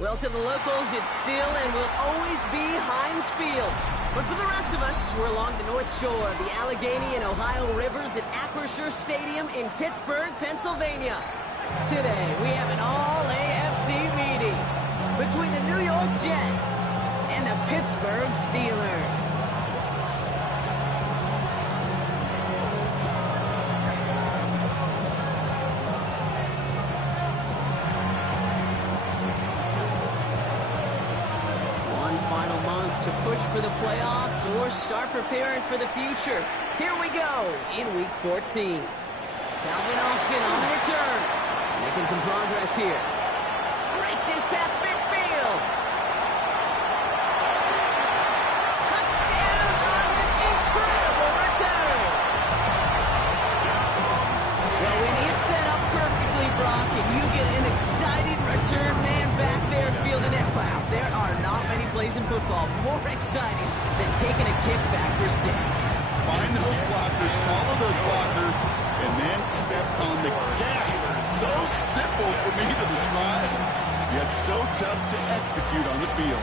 Well, to the locals, it's still and will always be Heinz Field. But for the rest of us, we're along the North Shore of the Allegheny and Ohio Rivers at Acrisure Stadium in Pittsburgh, Pennsylvania. Today, we have an all-AFC meeting between the New York Jets and the Pittsburgh Steelers. To push for the playoffs or start preparing for the future. Here we go in Week 14. Calvin Austin on the return. Making some progress here. Races past midfield. Touchdown on an incredible return. Well, when it's set up perfectly, Brock, and you get an exciting return man back there fielding it, wow, there are not many plays in football more exciting than taking a kick back for 6. Find those blockers, follow those blockers, and then step on the gas. So simple for me to describe, yet so tough to execute on the field.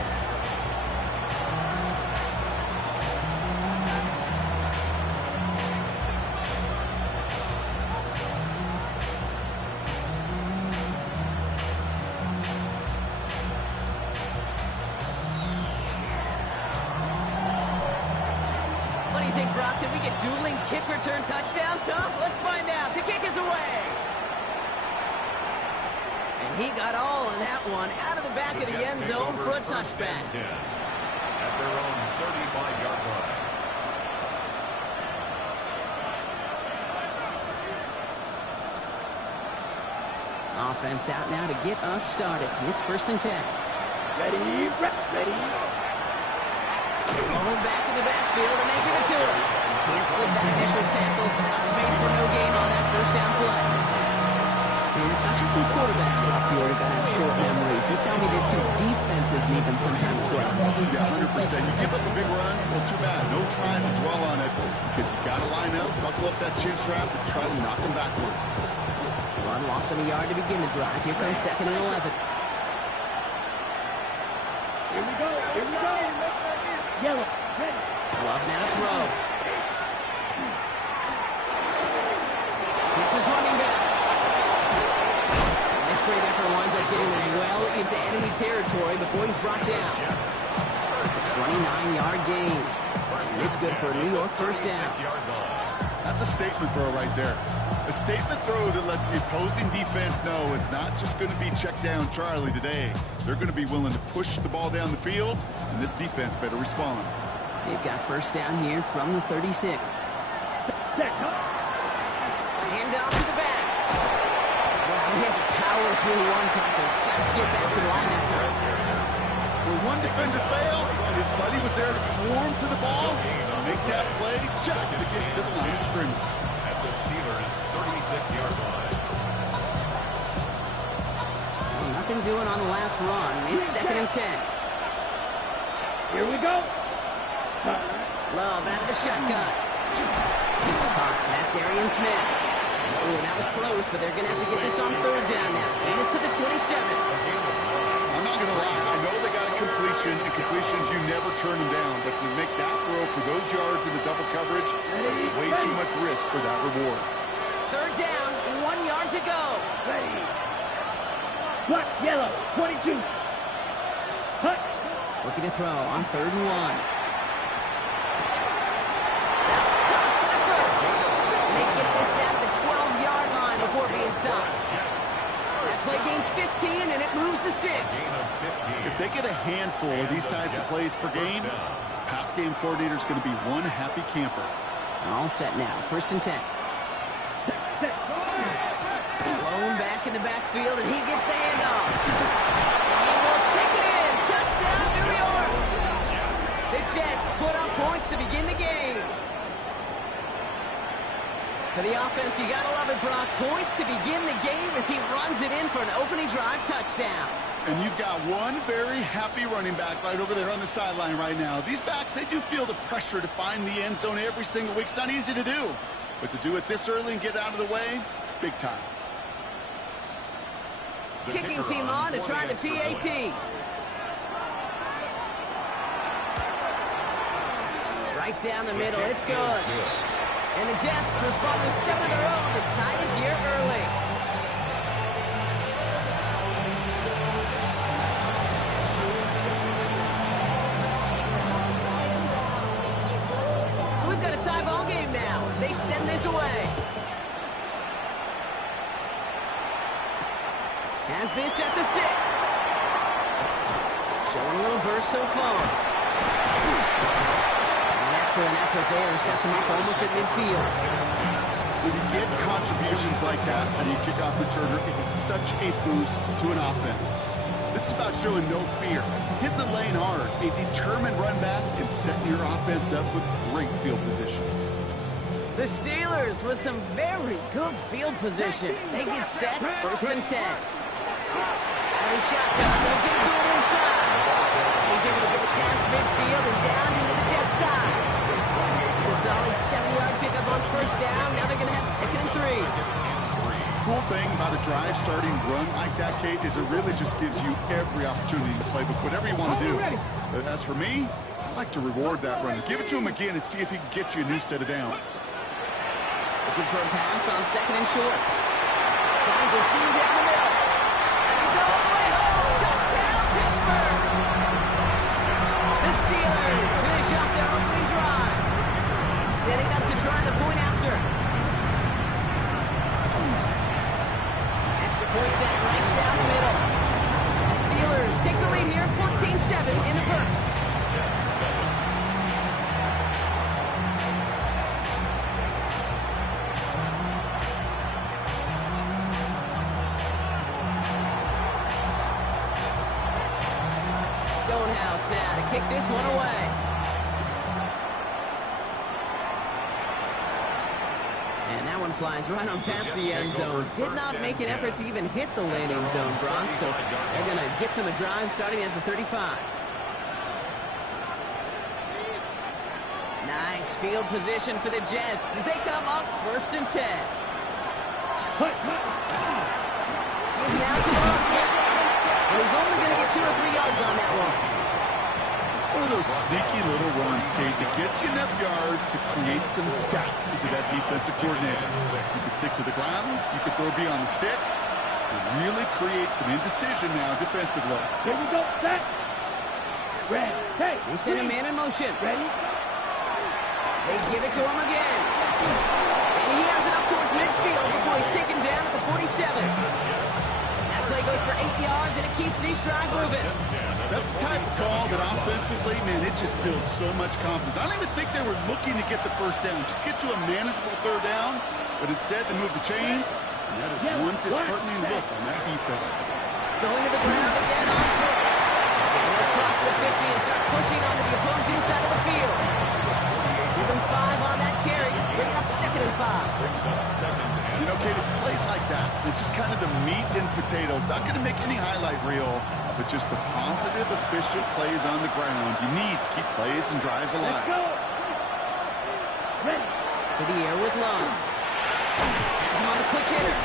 Brock, can we get dueling kick return touchdowns, huh? Let's find out. The kick is away. And he got all in that one out of the back of the end zone for a touchback. At their own 35-yard line. Offense out now to get us started. It's 1st and 10. Ready. Going back in the backfield, and they give it to him. Can't slip that initial tackle. Stops made for no gain on that first down play. And it's not just some quarterbacks, Brock, who are going to have short memories. You tell me this too. Defenses need them sometimes as well. Yeah, 100%. You give up a big run, well, too bad. No time to dwell on it because you got to line up, buckle up that chin strap, and try to knock them backwards. Run loss of a yard to begin the drive. Here comes 2nd and 11. Here we go. Yellow. Ready. Love now to throw. It's his running back. Nice great effort winds up getting him well into enemy territory before he's brought down. It's a 29-yard gain. And it's good for a New York first down. That's a statement throw right there. A statement throw that lets the opposing defense know it's not just going to be check down Charlie today. They're going to be willing to push the ball down the field, and this defense better respond. They've got first down here from the 36. Hand off to the back. Well, he had to power through one tackle just to get back to the line that time. When one defender failed, his buddy was there to swarm to the ball and make that play just as it gets to the line of scrimmage. At the Steelers' 36-yard line. Well, nothing doing on the last run. It's 2nd and 10. Here we go. Love out of the shotgun. Cox, that's Arian Smith. Ooh, that was close, but they're going to have to get this on 3rd down now. Lead us to the 27. I'm not going to lie. I know they got a completion, and completions, you never turn them down. But to make that throw for those yards in the double coverage, there's way too much risk for that reward. 3rd down, 1 yard to go. Ready. Black, yellow, 22. Hut. Looking to throw on 3rd and 1. Before being stopped. That play gains 15, and it moves the sticks. If they get a handful of these types of plays per game, pass game coordinator is going to be one happy camper. All set now. 1st and 10. Blown back in the backfield, and he gets the handoff. And he will take it in. Touchdown, New York. The Jets put up points to begin the game. For the offense, you gotta love it, Brock. Points to begin the game as he runs it in for an opening drive touchdown. And you've got one very happy running back right over there on the sideline right now. These backs, they do feel the pressure to find the end zone every single week. It's not easy to do. But to do it this early and get out of the way, big time. kicking team on to try the PAT. Right down the middle, it's good. And the Jets respond with 7 of their own to tie it here early. So we've got a tie ball game now as they send this away. Has this at the 6. Showing a little burst so far. Excellent effort there. Sets him up almost at midfield. When you get contributions like that and you kick off returner, it is such a boost to an offense. This is about showing no fear, hitting the lane hard, a determined run back, and setting your offense up with great field position. The Steelers with some very good field position as they get set, 1st and 10. And a shotgun, they'll get to him inside. He's able to get it past midfield and down into the Jets side. It's a solid 7-yard pickup on 1st down. Now they're going to have 2nd and 3. Cool thing about a drive starting run like that, Kate, is it really just gives you every opportunity to play with whatever you want to do. But as for me, I like to reward that runner. Give it to him again and see if he can get you a new set of downs. Looking for a pass on 2nd and short. Finds a seam down the middle. And he's all the way home. Touchdown, Pittsburgh! The Steelers finish off their opening drive. Setting up to try the point after. Extra point set right down the middle. The Steelers take the lead here, 14-7 in the 1st. Stonehouse now to kick this one away. And that one flies right on past the end zone. Did not make an effort to even hit the landing zone, Bronx, so they're going to gift him a drive starting at the 35. Nice field position for the Jets as they come up 1st and 10. He's now to the left. And he's only going to get 2 or 3 yards on that one. It's one of those sneaky little runs, Kate, that gets you enough yards to create some doubt into that defensive coordinator. You can stick to the ground, you can throw beyond the sticks, and really create some indecision now defensively. Here we go, set. Ready, hey. They send a man in motion. Ready. They give it to him again. And he has it up towards midfield before he's taken down at the 47. Play goes for 8 yards, and it keeps these drive moving. That's the type of call that offensively, man, it just builds so much confidence. I don't even think they were looking to get the 1st down, just get to a manageable 3rd down, but instead they move the chains, and that is one disheartening look on that defense. Going to the ground again on 4th. They cross the 50 and start pushing onto the opposing side of the field. Give them 5 on that carry, bring it up 2nd and 5. You know, Kate, it's plays like that. It's just kind of the meat and potatoes. Not going to make any highlight reel, but just the positive, efficient plays on the ground. You need to keep plays and drives alive. Let's go. Ready. To the air with Love. Has him on the quick hitter.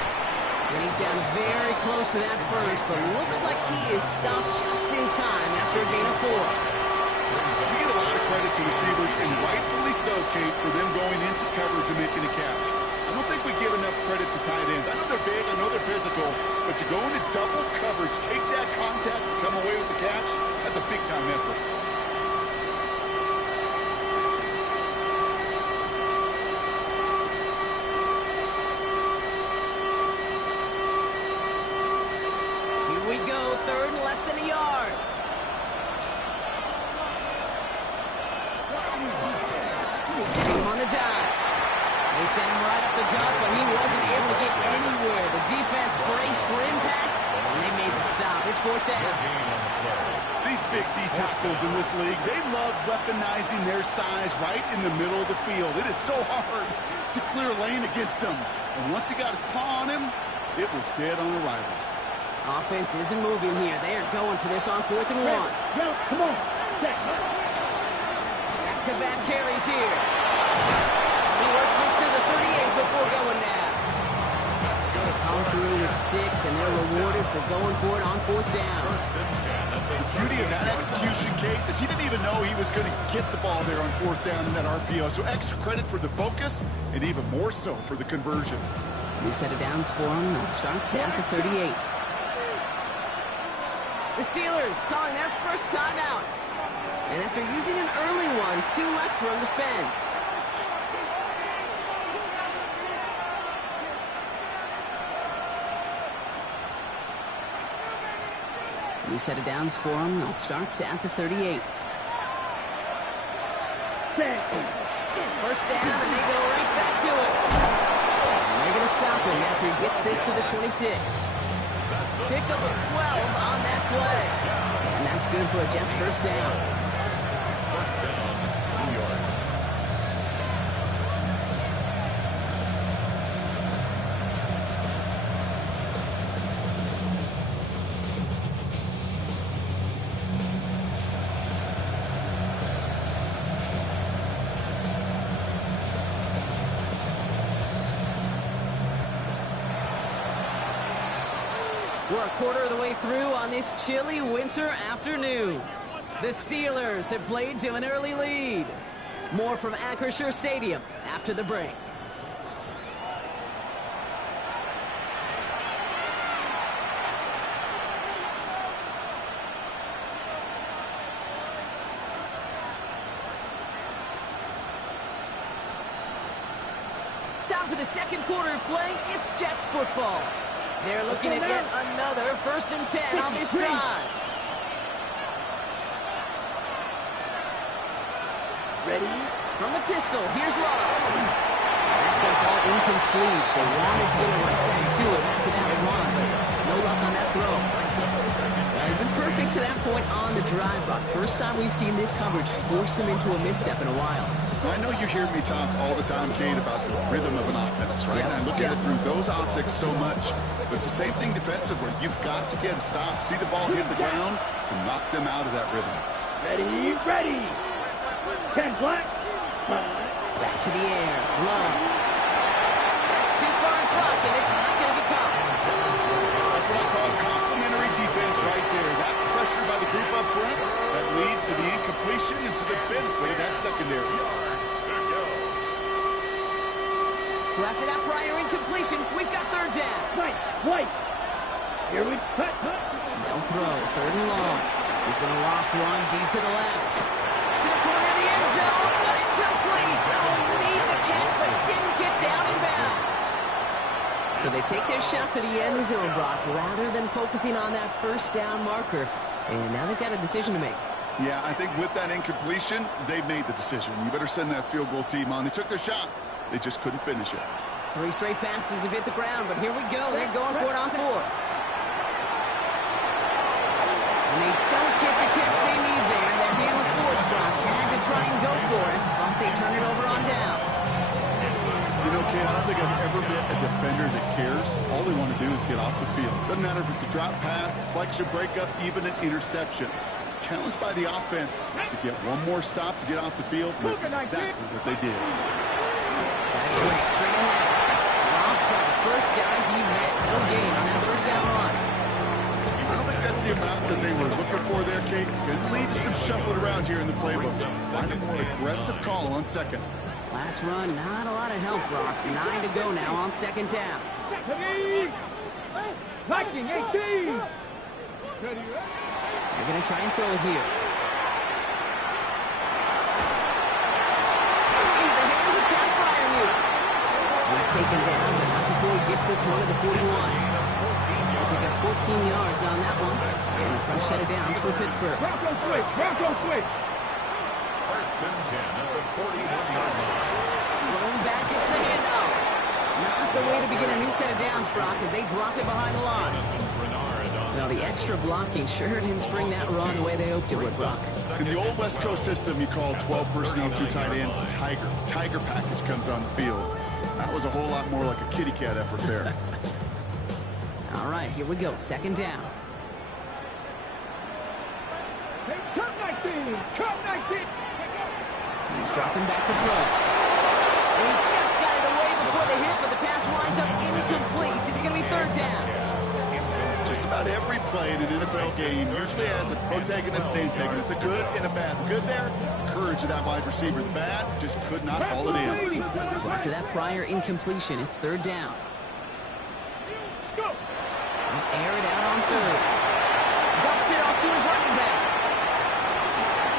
And he's down very close to that first, but looks like he is stopped just in time after a gain of 4. We get a lot of credit to receivers, and rightfully so, Kate, for them going into coverage and making a catch. I don't think we give enough credit to tight ends. I know they're big, I know they're physical, but to go into double coverage, take that contact, and come away with the catch, that's a big-time effort. Here we go, 3rd and less than a yard. Hitting him on the dive. They sent him right up the gut, but he wasn't able to get anywhere. The defense braced for impact, and they made the stop. It's 4th down. These big D tackles in this league, they love weaponizing their size right in the middle of the field. It is so hard to clear lane against them. And once he got his paw on him, it was dead on arrival. Offense isn't moving here. They are going for this on 4th and 1. Yo, come on. Set. Back-to-back carries here. He works this to the 38 before going now. Come through with 6, and and they're rewarded for going for it on 4th down. The beauty of that execution, Kate, is he didn't even know he was going to get the ball there on 4th down in that RPO. So extra credit for the focus, and even more so for the conversion. New set of downs for them. They'll start at the 38. The Steelers calling their first timeout. And after using an early one, 2 left for them to spend. New set of downs for them. They'll start at the 38. First down, and they go right back to it. And they're going to stop him after he gets this to the 26. Pickup of 12 on that play. And that's good for a Jets first down. New York. We're a quarter of the way through on this chilly winter afternoon. The Steelers have played to an early lead. More from Acrisure Stadium after the break. Time for the second quarter of play. It's Jets football. They're looking at yet another 1st and 10 on this drive. Ready? From the pistol, here's Love. That's going to fall incomplete. They wanted to get it right back to him after that run, but no luck on that throw. Well, he's been perfect to that point on the drive, Buck. First time we've seen this coverage force him into a misstep in a while. I know you hear me talk all the time, Kate, about the rhythm of an offense, right? Yep. And I look at it through those optics so much. But it's the same thing defensively. You've got to get a stop, see the ball hit the ground to knock them out of that rhythm. Ready? Ready! 10 black. Back to the air. Love. That's too far in front, and it's not going to be caught. That's what I call complementary defense right there. That pressure by the group up front, that leads to the incompletion and to the benefit of that secondary. So after that prior incompletion, we've got 3rd down. White. Here we cut. They'll throw. 3rd and long. He's going to loft one deep to the left. To the corner of the end zone, but incomplete. Oh, he made the catch, but didn't get down in bounds. So they take their shot for the end zone, Brock, rather than focusing on that 1st down marker. And now they've got a decision to make. Yeah, I think with that incompletion, they made the decision. You better send that field goal team on. They took their shot. They just couldn't finish it. 3 straight passes have hit the ground, but here we go. They're going for it on 4th. And they don't get the catch they need there. That hand was forced, Brock. Had to try and go for it, but they turn it over on downs. You know, Kate, I don't think I've ever met a defender that cares. All they want to do is get off the field. Doesn't matter if it's a drop pass, deflection, breakup, even an interception. Challenged by the offense to get one more stop to get off the field. That's exactly what they did. That's quick, straight ahead. Dropped by the first guy he met. No gain on that 1st down run. I don't think that's the amount that they were looking for there, Kate. Could lead to some shuffling around here in the playbook. Find a more aggressive call on 2nd. Last run, not a lot of help, Brock. 9 to go now on 2nd down. Viking 18. They're going to try and throw it here. Into the hands of Pat Fryermuth. He's taken down, but not before he gets this one to the 41. They'll pick up 14 yards on that one. And a fresh set of downs for Pittsburgh. Bronco switch. 1st and 10 at the 41-yard line. Going back, it's the handoff. Not the way to begin a new set of downs, Brock, as they drop it behind the line. Now, the extra blocking sure didn't spring that run the way they hoped it would, Brock. In the old West Coast system, you call 12 personnel, 2 tight ends, Tiger. Tiger package comes on the field. That was a whole lot more like a kitty cat effort there. All right, here we go. 2nd down. Come 19. He's dropping back to throw. He just got it away before the hit, but the pass winds up incomplete. It's going to be 3rd down. about every play in an NFL game usually has a protagonist and antagonist, a good and a bad. The good there, courage of that wide receiver. The bad, just could not haul it in. So after that prior incompletion, it's third down. Air it out on third. Dumps it off to his running back.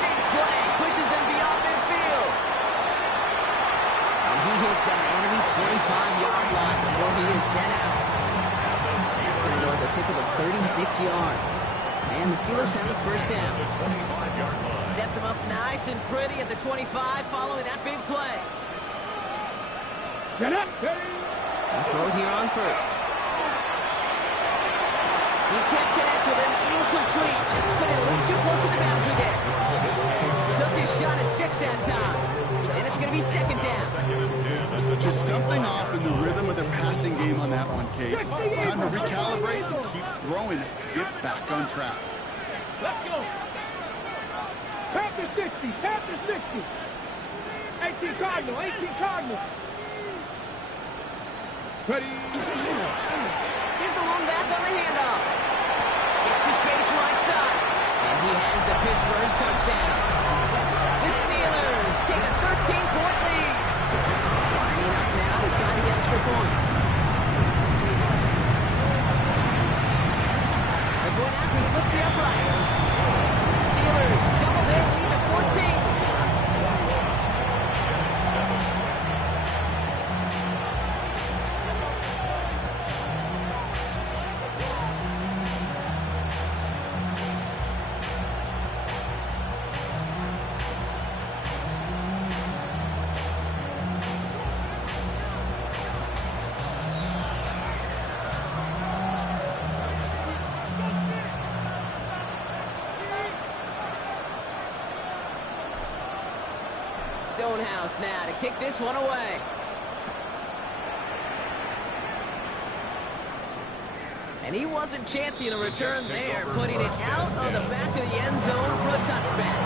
Big play, pushes them beyond midfield. And he hits that enemy 25-yard line before he is sent out. It's going to go as a kick of 36 yards. And the Steelers have a first down. Sets him up nice and pretty at the 25 following that big play. Get up. A throw here on first. He can't connect with him. Incomplete. Just put it a little too close to the boundary there. Took his shot at 6 that time. And it's going to be second down. Just something off in the rhythm of their passing game on that one, Kate. Time to recalibrate and keep throwing it to get back on track. Let's go. Panther 60. Panther 60. 18 Cardinal. 18 Cardinal. Ready. Here's the one back on the handoff. Gets to space right side. And he has the Pittsburgh touchdown. The Steelers take a 13-point lead. Lining up now to try the extra point. The point after splits the uprights. The Steelers double their lead to 14. Stonehouse now to kick this one away. And he wasn't chancing a return there, putting it out of the back of the end zone for a touchback.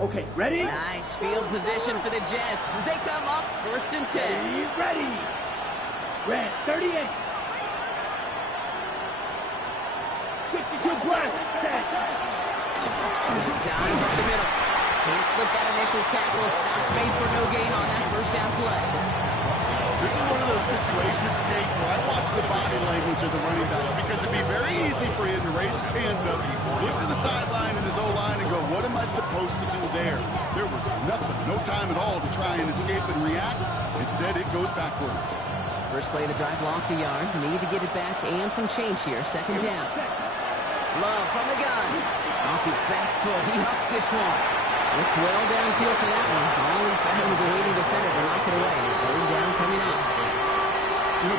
Okay, ready? Nice field position for the Jets as they come up first and 10. Be ready. Red 38. 52 plus. Set. Down in the middle. Can't slip that initial tackle. Stops made for no gain on that first down play. This is one of those situations, Kate, where I watch the body language of the running back because it'd be very easy for him to raise his hands up, look to the sideline in his O-line and go, what am I supposed to do there? There was nothing, no time at all to try and escape and react. Instead, it goes backwards. First play of the drive lost a yard. Need to get it back and some change here. Second down. Love from the gun. Off his back foot. He hucks this one. Looked well downfield for that one. All he found was a waiting defender to knock it away. Third down coming up.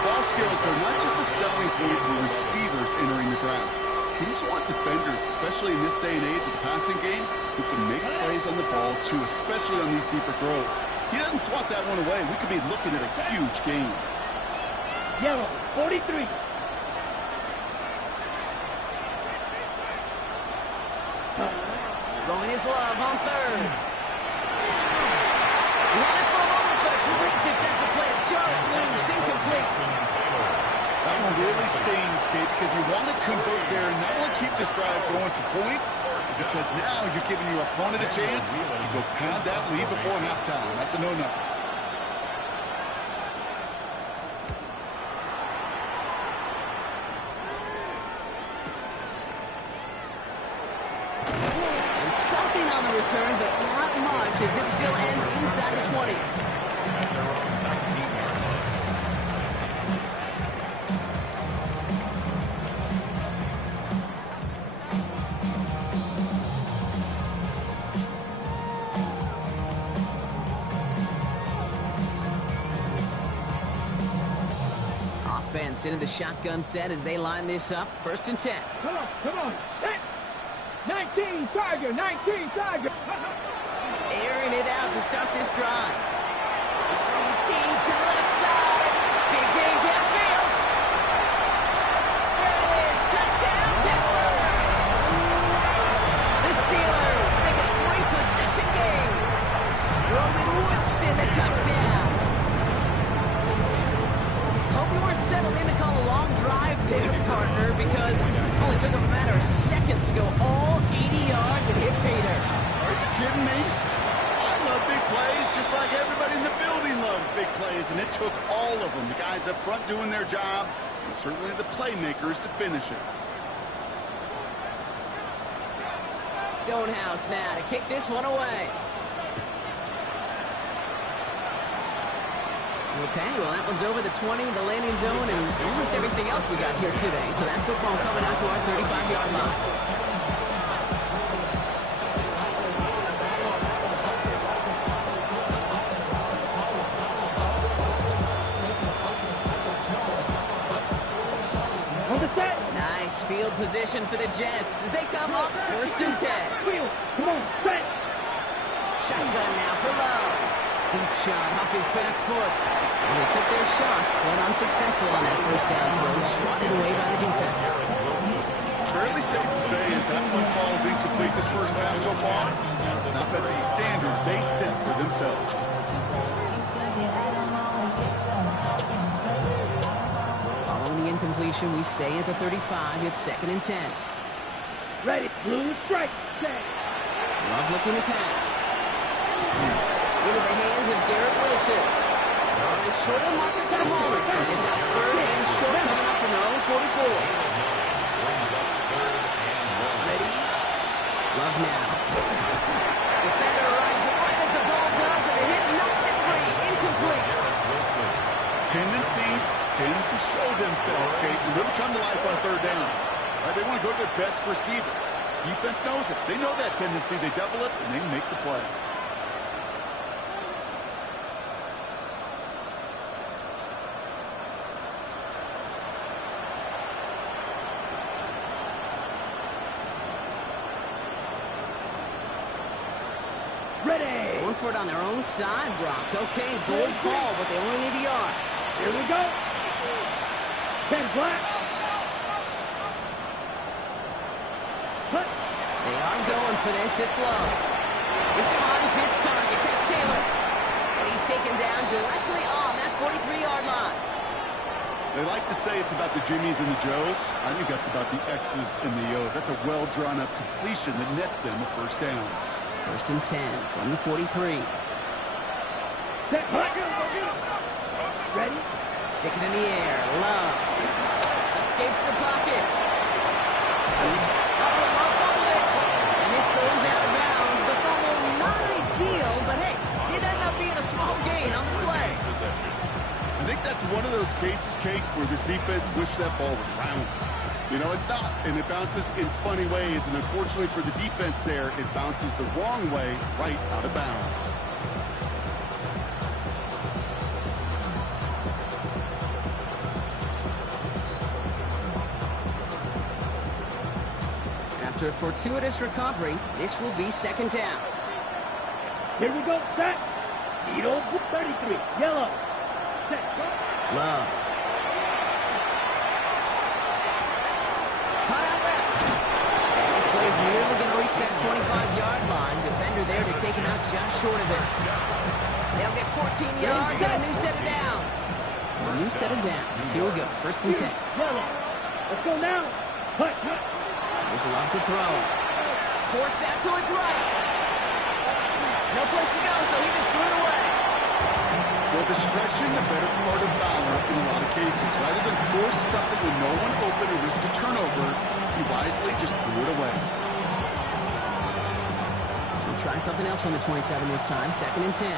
Ball skills are not just a selling point for receivers entering the draft. Teams want defenders, especially in this day and age of the passing game, who can make plays on the ball too, especially on these deeper throws. He doesn't swat that one away. We could be looking at a huge game. Yellow 43. Throwing his love on third. Ran it for a moment, but a great defensive play to Charlie loose, incomplete. That one really stings, Kate, because you want to convert there and not only keep this drive going for points, because now you're giving your opponent a chance to go pound that lead before halftime. That's a no-no. Something on the return, but not much as it still ends inside the 20. Offense into the shotgun set as they line this up. First and 10. Come on. Set. 19 Tiger. Airing it out to start this drive. It's deep to the left side. Big and the touchdown. Hope you weren't settled in to call a long drive there, partner, because it only took them a matter of seconds to go all 80 yards and hit pay dirt. Are you kidding me? I love big plays just like everybody in the building loves big plays, and it took all of them, the guys up front doing their job, and certainly the playmakers to finish it. Stonehouse now to kick this one away. Okay, well, that one's over the 20, the landing zone, and almost everything else we got here today. So that football coming out to our 35-yard line. On the set. Nice field position for the Jets as they come up 1st and 10. Wheel. Come on, set. Shotgun now for Love. Deep shot off his back foot. And they took their shots, but unsuccessful on that first down throw, swatted away by the defense. Fairly safe to say as that one falls incomplete this first half so far. It's not been the standard they set for themselves. Following the incompletion, we stay at the 35. It's 2nd and 10. Ready. Blue strike. Set. Love looking to pass. Into the hands of Garrett Wilson. All right, short of the market for the moment. They've got 3rd and short coming up from their own 44. Ready. Love now. Defender runs right as the ball does, and the hit knocks it free. Incomplete. Tendencies tend to show themselves, Kate, and really come to life on 3rd downs. Right, they want to go to their best receiver. Defense knows it. They know that tendency. They double it, and they make the play. Ready. Going for it on their own side, Brock. Okay, bold call, but they only need a yard. Here we go. 10 black. Cut. They are going for this. It's low. This finds its target. That's Taylor. And he's taken down directly on that 43-yard line. They like to say it's about the Jimmies and the Joes. I think that's about the X's and the O's. That's a well-drawn-up completion that nets them a 1st down. 1st and 10 from the 43. Set. Black. Ready. Stick it in the air. Love. Escapes the pocket. Love fumbled it. And this goes out of bounds. The fumble not ideal, but hey, did end up being a small gain on the play. I think that's one of those cases, Kate, where this defense wished that ball was round. You know, it's not, and it bounces in funny ways, and unfortunately for the defense there, it bounces the wrong way right out of bounds. After a fortuitous recovery, this will be 2nd down. Here we go. Set. Needle. 33. Yellow. Set. Love. Cut out left. And this play is nearly going to reach that 25-yard line. Defender there to take him out just short of it. They'll get 14 yards and a new set of downs. So a new set of downs. Here we go. 1st and 10. Yellow. Let's go now. Cut. There's Love to throw. Forced out to his right. No place to go, so he just threw it away. Well, discretion, the better part of valor in a lot of cases. Rather than force something with no one open and risk a turnover, he wisely just threw it away. He'll try something else from the 27 this time. 2nd and 10.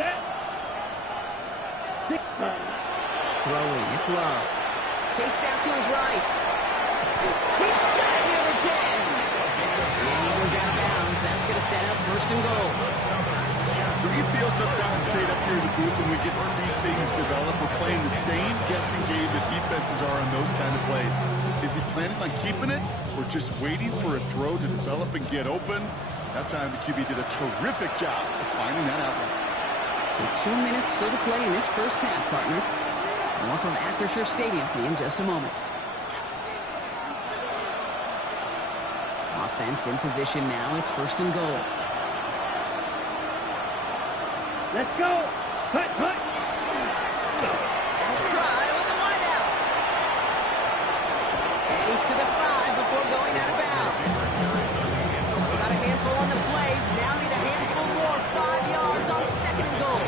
Set. Throwing. It's Love. Chased out to his right. He's got it near the 10. And he goes out of bounds. That's going to set up 1st and goal. Do you feel sometimes, Kate, up here in the booth when we get to see things develop? We're playing the same guessing game that defenses are on those kind of plays. Is he planning on keeping it or just waiting for a throw to develop and get open? That time the QB did a terrific job of finding that outlet. So 2 minutes still to play in this first half, partner. More from Acrisure Stadium in just a moment. Offense in position now. It's 1st and goal. Let's go. Hut, hut. They'll try with the wideout. And he's to the 5 before going out of bounds. They got a handful on the play. Now need a handful more. 5 yards on 2nd and goal.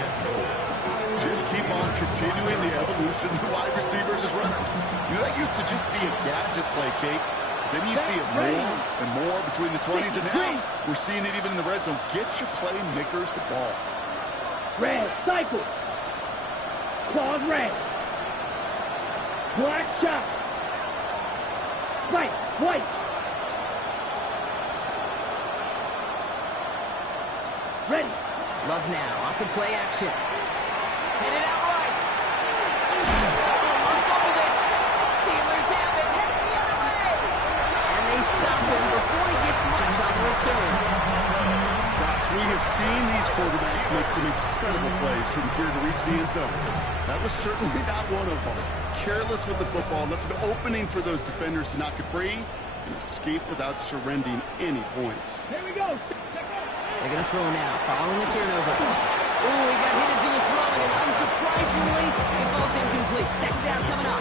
Just keep on continuing the evolution of the wide receivers as runners. You know, that used to just be a gadget play, Kate. Then you see it more and more between the 20s, and now we're seeing it even in the red zone. Get your playmakers the ball. Red, cycle. Claws red. Black shot. White, white. Ready. Love now off the play action. Headed out right. Unfumbled it. Steelers have it. Headed the other way. And they stop him before he gets much on the return. Gosh, we have seen these quarterbacks make some incredible plays from here to reach the end zone. That was certainly not one of them. Careless with the football, left an opening for those defenders to knock it free and escape without surrendering any points. Here we go. They're going to throw now, following the turnover. Ooh, he got hit as he was throwing, and unsurprisingly, it falls incomplete. 2nd down coming up.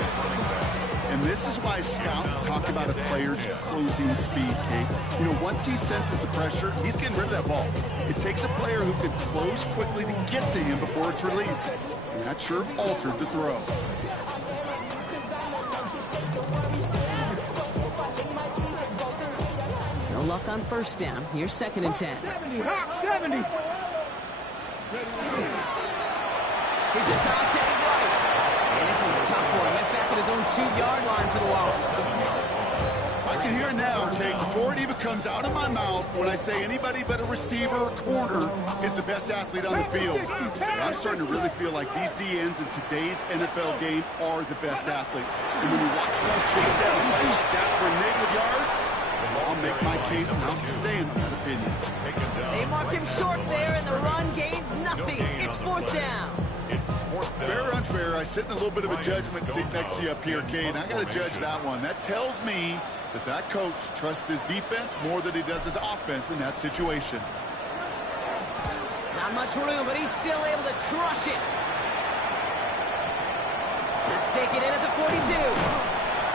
And this is why scouts talk about a player's closing speed, Kate. You know, once he senses the pressure, he's getting rid of that ball. It takes a player who can close quickly to get to him before it's released. And that sure altered the throw. No luck on 1st down. Here's 2nd and 10. 70, hot 70. Here's a toss headed right. And this is a tough one. Right back at his own 2-yard line for the Wallace. I can hear it now, Kate, before it even comes out of my mouth when I say anybody but a receiver or corner is the best athlete on the field. And I'm starting to really feel like these DNs in today's NFL game are the best athletes. And when you watch them chase down a play like that for negative yards, I'll make my case and I'll stand on that opinion. They mark him short there, and the run gains nothing. It's 4th down. Fair or unfair, I sit in a little bit of a judgment seat next to you up here, Kate, and I got to judge that one. That tells me that coach trusts his defense more than he does his offense in that situation. Not much room, but he's still able to crush it. Let's take it in at the 42.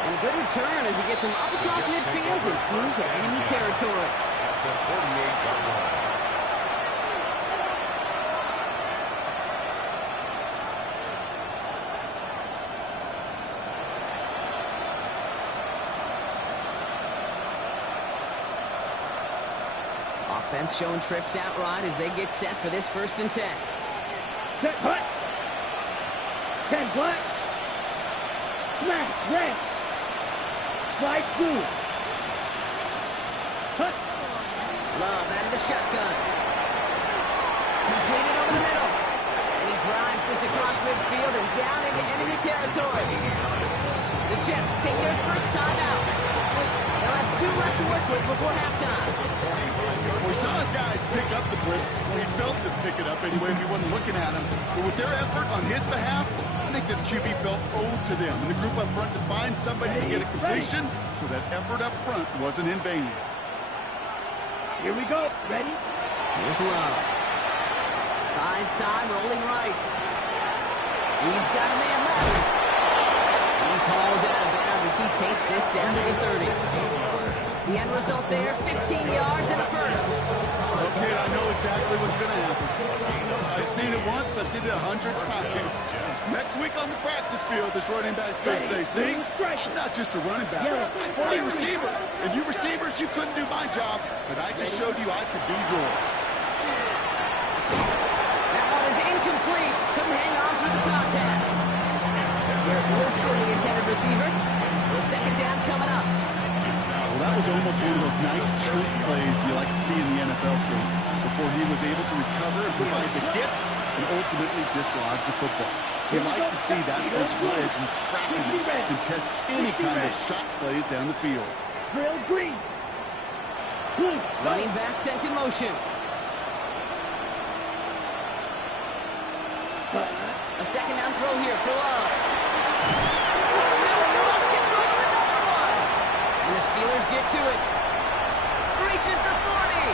And a good return as he gets him up across midfield and into enemy territory. At the 48-yard line. Offense showing trips out right as they get set for this 1st and 10. Set, hut. 10, black. Smash, red. Slide through. Hut. Love out of the shotgun. Completed over the middle. And he drives this across midfield and down into enemy territory. The Jets take their first time out. They'll have 2 left to work with before halftime. We saw his guys pick up the blitz. Well, he felt them pick it up anyway if he wasn't looking at him. But with their effort on his behalf, I think this QB felt owed to them and the group up front to find somebody to get a completion, so that effort up front wasn't in vain. Here we go. Ready? Here's Love. Buys time, rolling right. He's got a man left. He's hauled out of bounds as he takes this down to the 30. The end result there, 15 yards and a first. Okay, I know exactly what's going to happen. I've seen it once, I've seen it 100 times. Next week on the practice field, this running back's going to say, see, I'm not just a running back, I'm a receiver. And you receivers, you couldn't do my job, but I just showed you I could do yours. That one is incomplete. Couldn't hang on through the contact. Garrett Wilson, the intended receiver. So 2nd down coming up. Well, that was almost one of those nice chunk plays you like to see in the NFL game before he was able to recover and provide the hit and ultimately dislodge the football. You like to see that physical edge and scrappiness to contest any kind of shot plays down the field. Drill green. Blue. Running back sent in motion. A 2nd down throw here for Love. Oh, no, he lost control of another one. And the Steelers get to it. Reaches the 40.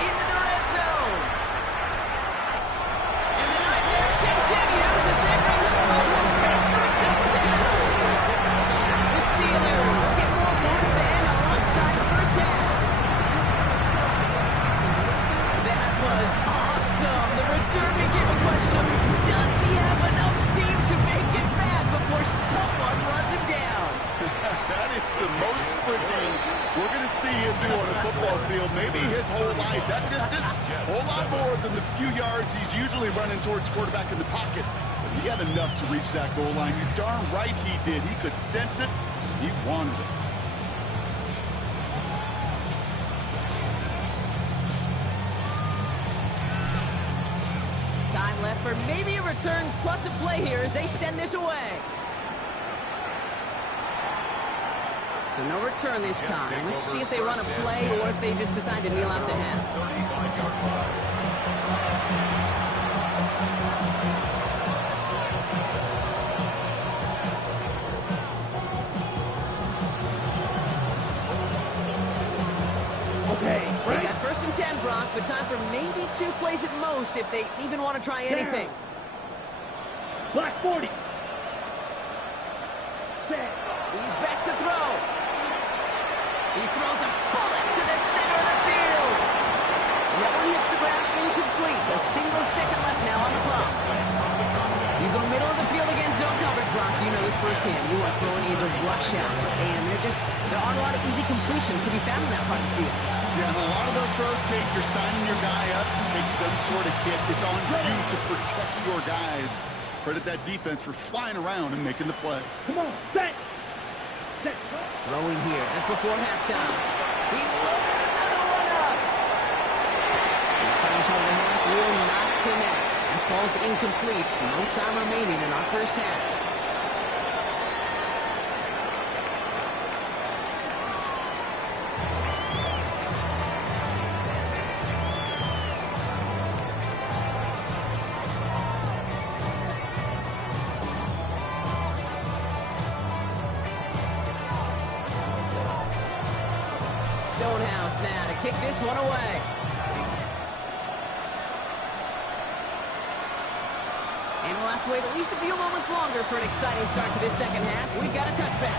Into the red zone. return became a question of does he have enough steam to make it back before someone runs him down? That is the most sprinting we're going to see him do on a football field, maybe his whole life. That distance, a whole lot more than the few yards he's usually running towards quarterback in the pocket. But he had enough to reach that goal line. You're darn right he did. He could sense it. He wanted it. Time left for maybe a return plus a play here as they send this away. So no return this time. Let's see if they run a play or if they just decide to kneel out the half. 35-yard line. They got 1st and 10, Brock, but time for maybe 2 plays at most if they even want to try anything. Black 40. He's back to throw. He throws a bullet to the center of the field. That one hits the ground incomplete. A single second left now on the clock. You go middle of the field against zone coverage, Brock. You know this firsthand. You are throwing either rush out, and there aren't a lot of easy completions to be found in that part of the field. Yeah, and a lot of those throws, Kate, you're signing your guy up to take some sort of hit. It's on you to protect your guys. Credit that defense for flying around and making the play. Come on, set. Throwing here just before halftime. He's loaded another one up. His final shot of the half will not connect. That falls incomplete. No time remaining in our first half. Stonehouse now to kick this one away. And we'll have to wait at least a few moments longer for an exciting start to this second half. We've got a touchback.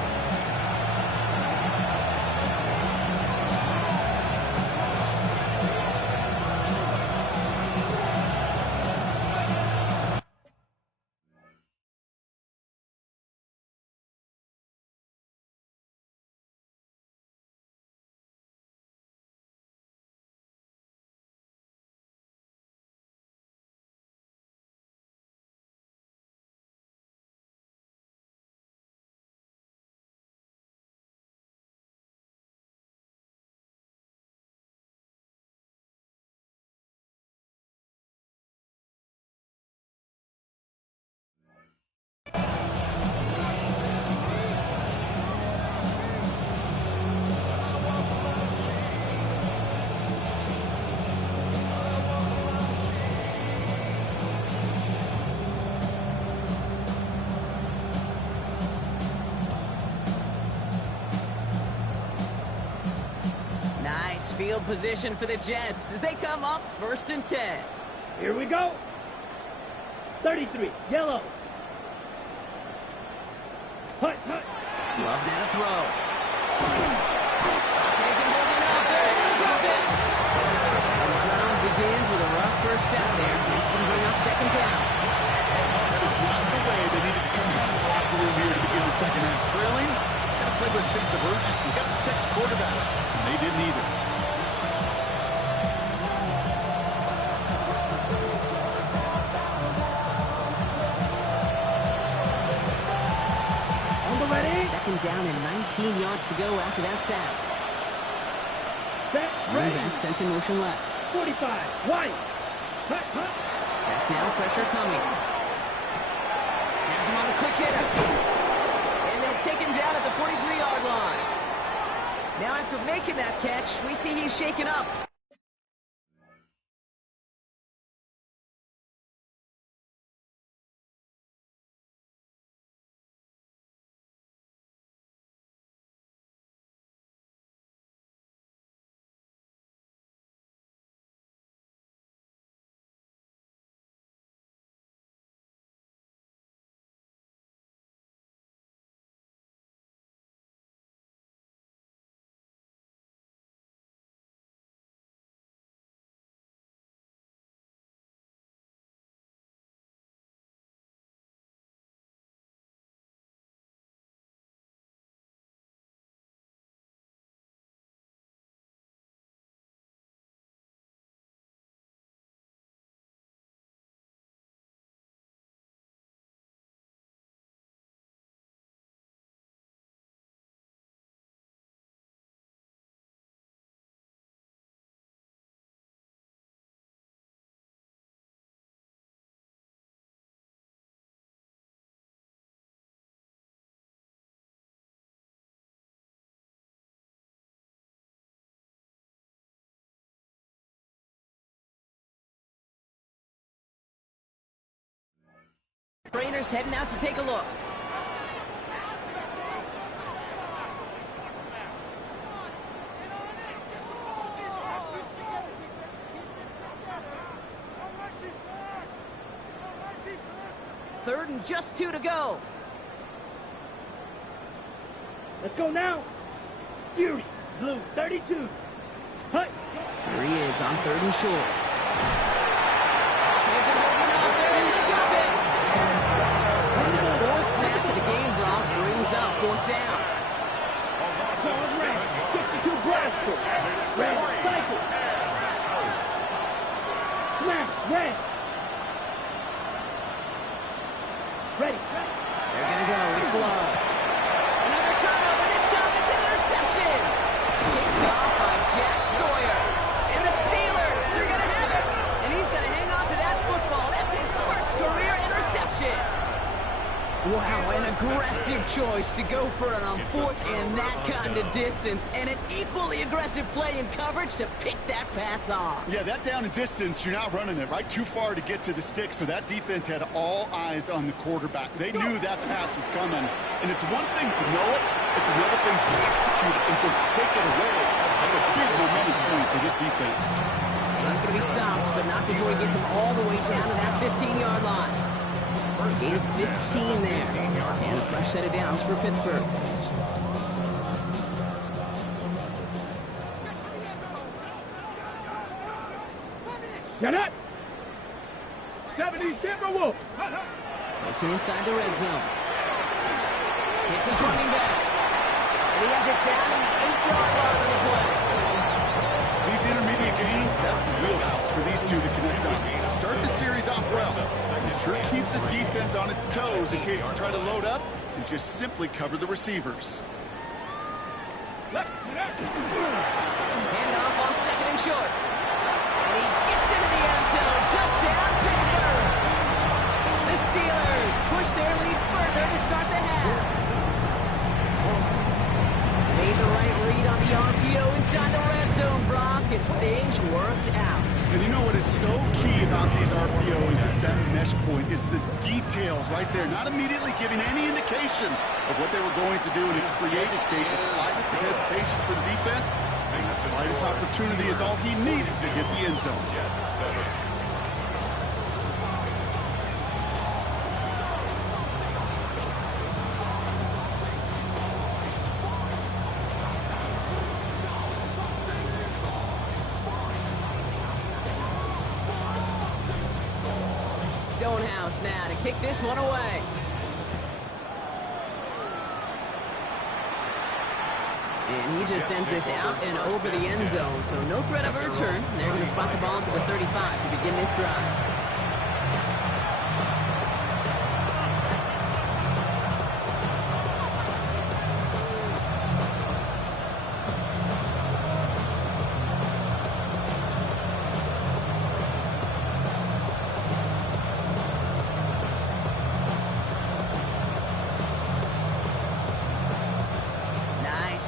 Nice field position for the Jets as they come up 1st and 10. Here we go. 33, yellow. Hut, hut. Love now to throw. Isn't holding up. They're able to drop it. And the ground begins with a rough first down there. It's going to bring up 2nd down. That is not the way they needed to come out of the locker room here to begin the second half. Trailing, got to play with a sense of urgency. Got to protect the quarterback. And they didn't either. Second down and 19 yards to go after that sack. Running back sent in motion left. 45, wide. Hut, hut. Back now, pressure coming. Has him on a quick hitter. And they'll take him down at the 43-yard line. Now after making that catch, we see he's shaken up. Trainers heading out to take a look. Third and just 2 to go. Let's go now. Fury, blue 32. Hut. Here he is on 3rd and short. Isn't holding up. They're going to drop it. And the 4th snap of the game, Brock, brings up 4th down. Solid red. 52 Brasco. Red, cycle. Smash, red. Ready. They're going to go. It's low. Another turnover. This time it's an interception. Kicked off by Jack Sawyer. And the Steelers are going to have it. And he's going to hang on to that football. That's his first career interception. Wow, an aggressive choice to go for it on 4th and that kind of distance. And an equally aggressive play in coverage to pick that pass off. Yeah, that down and distance, you're not running it, right? Too far to get to the stick, so that defense had all eyes on the quarterback. They knew that pass was coming. And it's one thing to know it, it's another thing to execute it and go take it away. That's a big momentum swing for this defense. And he's going to be stopped, but not before he gets him all the way down to that 15-yard line. Gain of 15 there. And a fresh set of downs for Pittsburgh. Get it. 70 Timberwolves. Looking inside the red zone. Hits his running back. And he has it down in the 8-yard line of the play. These intermediate gains, that's the wheelhouse for these two to connect on. Start the series off well. It sure keeps the defense on its toes in case they try to load up and just simply cover the receivers. Left. Handoff on 2nd and short. And he gets into the end zone. Touchdown, Pittsburgh. The Steelers push their lead further to start the half. Made the right read on the RPO inside the red zone, Brock, and things worked out. And you know what is so key about these RPOs? It's that mesh point. It's the details right there, not immediately giving any indication of what they were going to do, and it created, Kate, the slightest of hesitation for the defense, and that slightest opportunity is all he needed to hit the end zone. Stonehouse now to kick this one away. And he just sends this out and over the end zone, so no threat of a return. They're going to spot the ball to the 35 to begin this drive.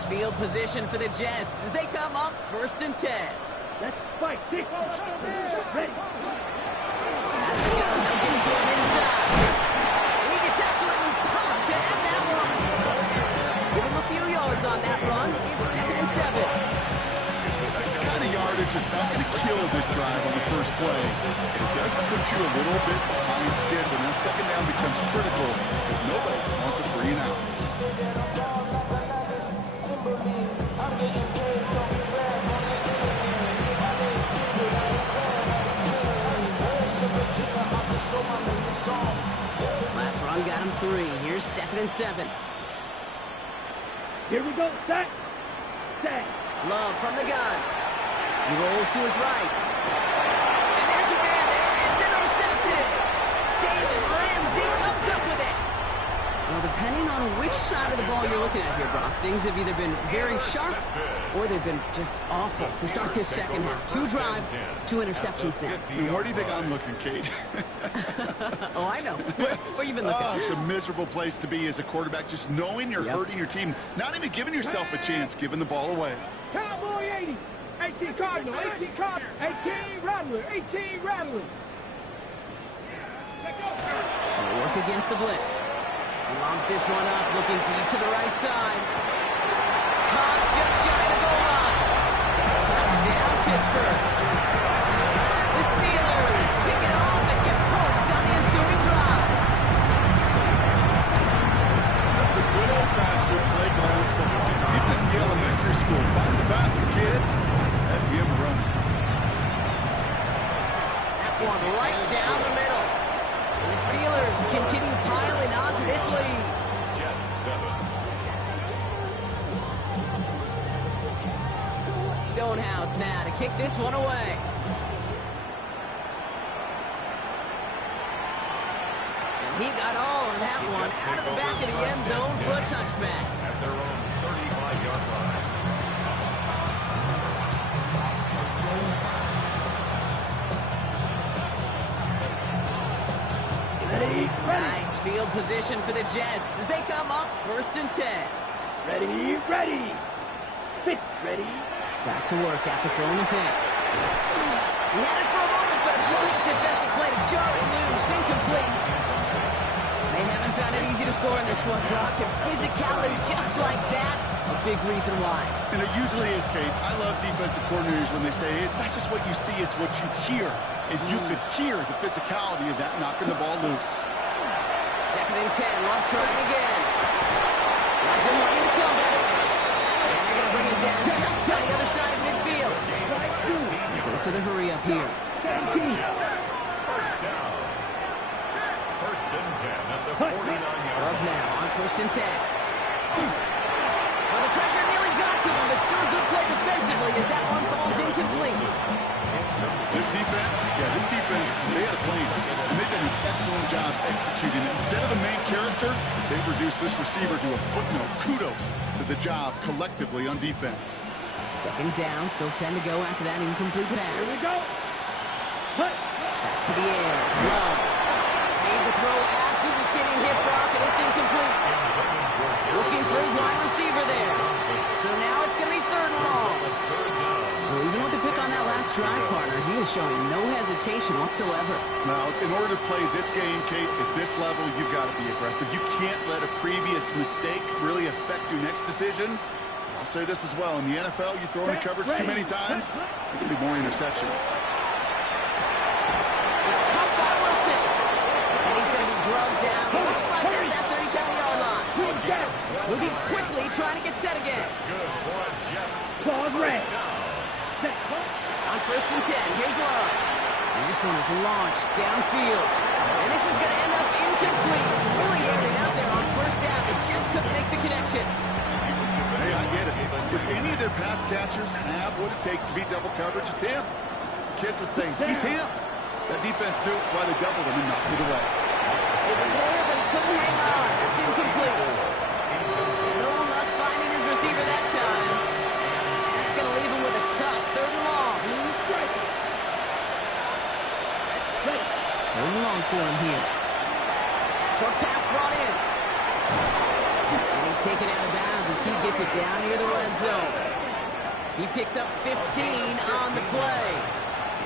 Field position for the Jets as they come up 1st and 10. Let's fight. Ready. As they go, they'll get it to him inside. And he gets absolutely pumped to add that one. Give him a few yards on that run. It's 2nd and 7. That's the kind of yardage that's not going to kill this drive on the first play. It does put you a little bit behind schedule, and then 2nd down becomes critical because nobody wants a 3 and out. Last run got him 3. Here's 2nd and 7. Here we go. Set. Love from the gun. He rolls to his right. And there's a man there. It's intercepted. Jalen Ramsey comes up with it. Well, depending on which side of the ball you're looking at here, Brock, things have either been very sharp or they've been just awful to start this second half. 2 drives, 2 interceptions now. And where do you think I'm looking, Kate? Oh, I know. Where you been looking? It's a miserable place to be as a quarterback, just knowing you're hurting your team, not even giving yourself a chance, giving the ball away. Cowboy 80. 18 Cardinal. 18 Cardinal. 18 Rattler. 18 Rattler. Working against the blitz. He lobs this one up, looking deep to the right side. Caught just shy of the goal line. Touchdown, Pittsburgh. The Steelers pick it off and get points on the ensuing drive. That's a good old-fashioned play calling football. Even in the elementary school, find the fastest kid, and be able to run. That one right down the middle. And the Steelers continue piling onto this lead. Jets 7. Stonehouse now to kick this one away. And he got all of that one out of the back of the end zone for a touchback. At their own 35-yard line. Nice field position for the Jets as they come up 1st and 10. Ready, ready. Pitch ready. Back to work after throwing the pick. He had it for a moment, but a great defensive play to jar it loose, incomplete. They haven't found it easy to score in this one, Brock, and physicality just like that, a big reason why. And it usually is, Kate. I love defensive coordinators when they say it's not just what you see, it's what you hear. And you could hear the physicality of that knocking the ball loose. 2nd and 10, Luck trying again. Has him running the comeback. And they're going to bring him down just on the other side of midfield. Dose of the hurry up here. First down. 1st and 10 at the 49-yard Love line. now on 1st and 10. Well, the pressure nearly got to him, but still a good play defensively as that one falls incomplete. This defense, they had a plan. And they did an excellent job executing it. Instead of the main character, they've reduced this receiver to a footnote. Kudos to the job collectively on defense. 2nd down, still 10 to go after that incomplete pass. Here we go. Hut. Back to the air. Love. Made the throw as he was getting hit, Brock, and it's incomplete. Looking for his wide receiver there. So now it's going to be 3rd and long. Well, even with the pick on that last drive, partner, he is showing no hesitation whatsoever. Now, in order to play this game, Kate, at this level, you've got to be aggressive. You can't let a previous mistake really affect your next decision. I'll say this as well. In the NFL, you throw into coverage too many times, there can be more interceptions. It's caught by Wilson. And he's going to be drugged down. Looks like at that 37-yard line. Moving quickly, trying to get set again. Good for Jets. Claws red. On 1st and 10, here's Love. And this one is launched downfield. And this is going to end up incomplete. Really aired it out there on 1st down. It just couldn't make the connection. Hey, I get it. If any of their pass catchers have what it takes to beat double coverage, it's him. Kids would say, he's him. That defense knew it's why they doubled him and knocked it away. It was there, but he couldn't hang on. That's incomplete. No luck finding his receiver that time. That's going to leave him with a tough 3rd and long. 3rd and long for him here. Short pass brought in. And he's taken out of bounds as he gets it down near the red zone. He picks up 15 on the play.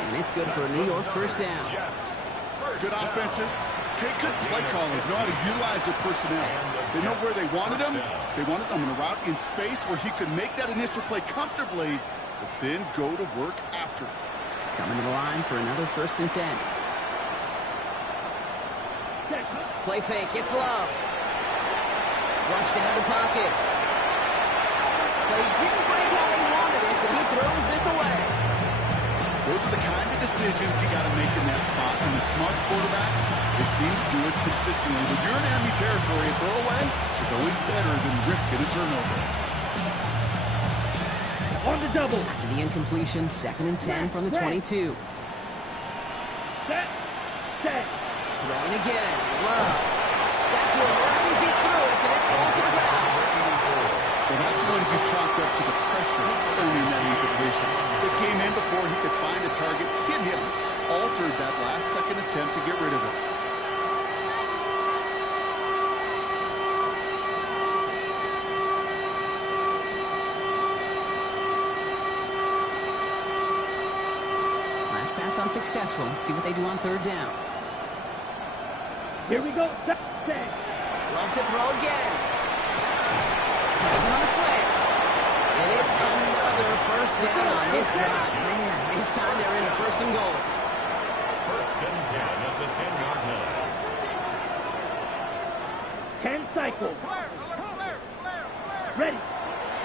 And it's good for a New York 1st down. Good offenses. Okay, good play callers know how to utilize their personnel. They know where they wanted him. They wanted him in a route in space where he could make that initial play comfortably, but then go to work after. Coming to the line for another 1st and 10. Play fake, it's Love. Flushed out of the pocket. Play didn't break how they wanted it, and he throws this away. Those are the kind of decisions you got to make in that spot. And the smart quarterbacks, they seem to do it consistently. When you're in enemy territory, a throwaway is always better than risking a turnover. On the double. After the incompletion, 2nd and 10 from the 22. Set. Throwing again. Love. That's where right as he threw it, and it falls to the ground. Well, that's when he chalked up to the pressure earning that incompletion. It came in before he could find a target, hit him, altered that last-second attempt to get rid of it. Last pass unsuccessful. Let's see what they do on 3rd down. Here we go. Set. Loves to throw again. Has him on the slant. And it's another first down on this drive. Man, this time they're in the first and goal. First and 10 at the 10-yard line. 10 cycles. Ready.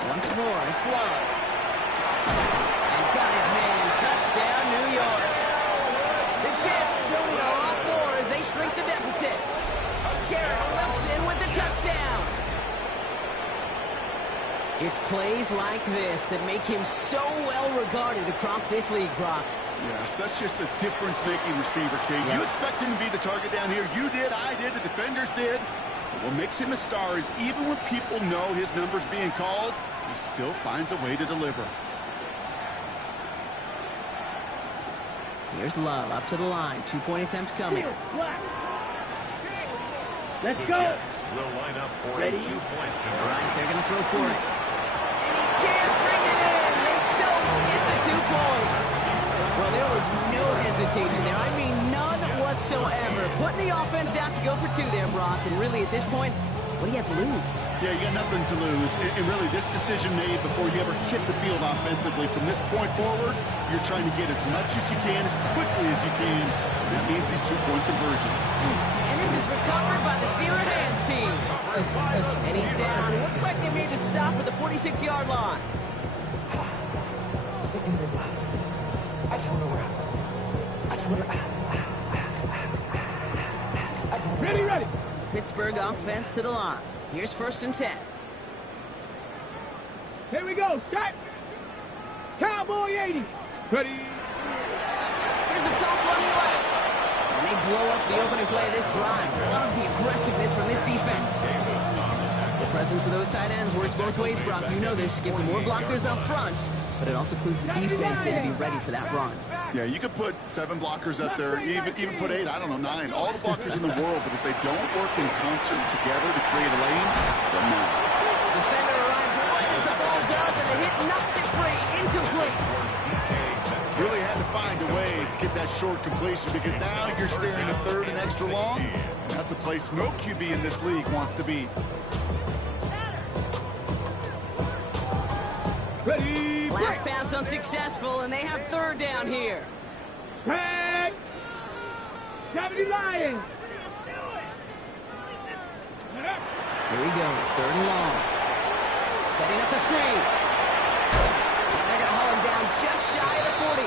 Once more, it's Love. And got his man. Touchdown, New York. The Jets still need a lot more as they shrink the deficit. Garrett Wilson with the touchdown. It's plays like this that make him so well regarded across this league, Brock. Yes, that's just a difference-making receiver, Kate. Yeah. You expect him to be the target down here. You did, I did, the defenders did. But what makes him a star is even when people know his number's being called, he still finds a way to deliver. Here's Love up to the line. 2-point attempt coming. Let's The go. Jets will line up for Ready? a 2-point All right, conversion. they're going to throw for it. And he can't bring it in. They don't get the 2 points. Well, there was no hesitation there. I mean, none whatsoever. Putting the offense out to go for 2 there, Brock. And really, at this point, what do you have to lose? Yeah, you got nothing to lose. And really, this decision made before you ever hit the field offensively. From this point forward, you're trying to get as much as you can, as quickly as you can. And that means these 2-point conversions. And this is recovered by the Steeler hands team. And he's down. It looks like they made the stop at the 46-yard line. Ready. Pittsburgh offense to the line. Here's first and 10. Here we go. Shot. Cowboy 80. Ready. Here's a toss running left. And they blow up the opening play of this drive. Love the aggressiveness from this defense. The presence of those tight ends works both ways, Brock. You know this. Gives them more blockers up front, but it also clues the defense in to be ready for that run. Yeah, you could put 7 blockers up there, even put 8, I don't know, 9. All the blockers in the world, but if they don't work in concert together to create a lane, doesn't matter. Defender arrives right as the ball does, and the hit knocks it free. Incomplete. Really had to find a way to get that short completion because now you're staring a third and extra long. And that's a place no QB in this league wants to be. Ready. Last pass unsuccessful, and they have third down here. Tag. 70 Lions. Here he goes, third and long. Setting up the screen. And they're going to haul him down just shy of the 40.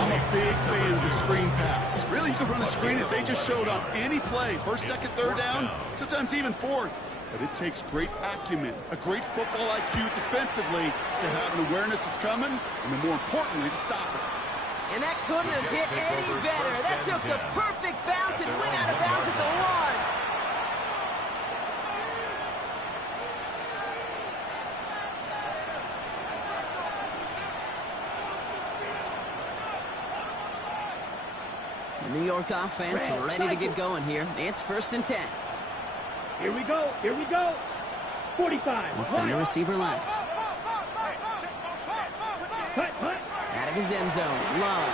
I'm a big fan of the screen pass. Really, you can run a screen as they just showed on any play. First, second, third down, sometimes even fourth. But it takes great acumen, a great football IQ defensively to have an awareness that's coming, and then more importantly, to stop it. And that couldn't have hit any better. That took the perfect bounce and went out of bounds at the 1. The New York offense ready to get going here. It's first and 10. Here we go. 45. And send the receiver left. Cut. Out of his end zone. Love.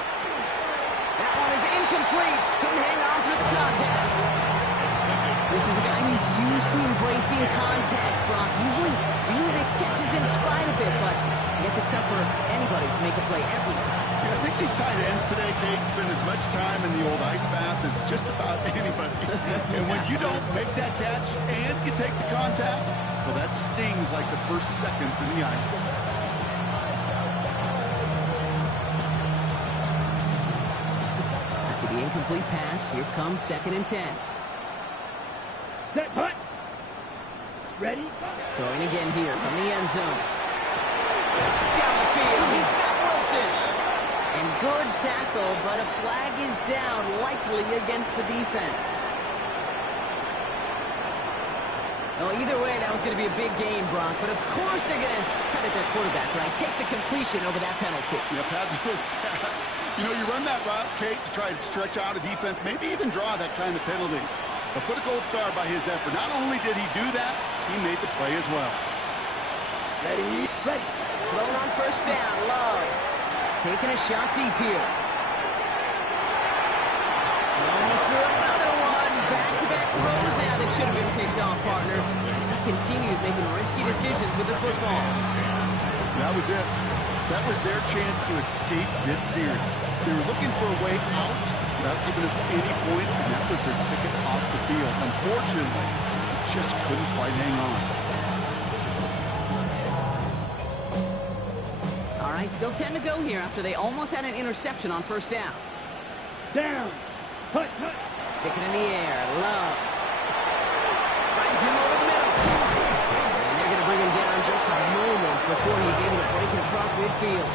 That one is incomplete. Couldn't hang on through the contact. This is a guy who's used to embracing contact, Brock. Usually makes catches in spite of it, but I guess it's tough for anybody to make a play every time. I think these tight ends today, Kate, spend as much time in the old ice bath as just about anybody. And when you don't make that catch and you take the contact, well, that stings like the first seconds in the ice. After the incomplete pass, here comes second and 10. Set. Hut. Ready. Throwing again here from the end zone. Down the field, he's got Wilson. And good tackle, but a flag is down, likely against the defense. Well, either way, that was going to be a big gain, Brock. But of course they're going to credit their quarterback, right? Take the completion over that penalty. Yep, have those stats. You know, you run that route, Kate, to try and stretch out a defense, maybe even draw that kind of penalty. But put a gold star by his effort. Not only did he do that, he made the play as well. Ready. Thrown on first down, Love. Taking a shot deep here. He almost threw another one. off, partner, as he continues making risky decisions with the football. That was it. That was their chance to escape this series. They were looking for a way out without giving up any points, and that was their ticket off the field. Unfortunately, they just couldn't quite hang on. All right, still 10 to go here after they almost had an interception on first down. Down. Hut, hut. Stick it in the air. Love. Finds him over the middle. And they're going to bring him down just a moment before he's able to break it across midfield.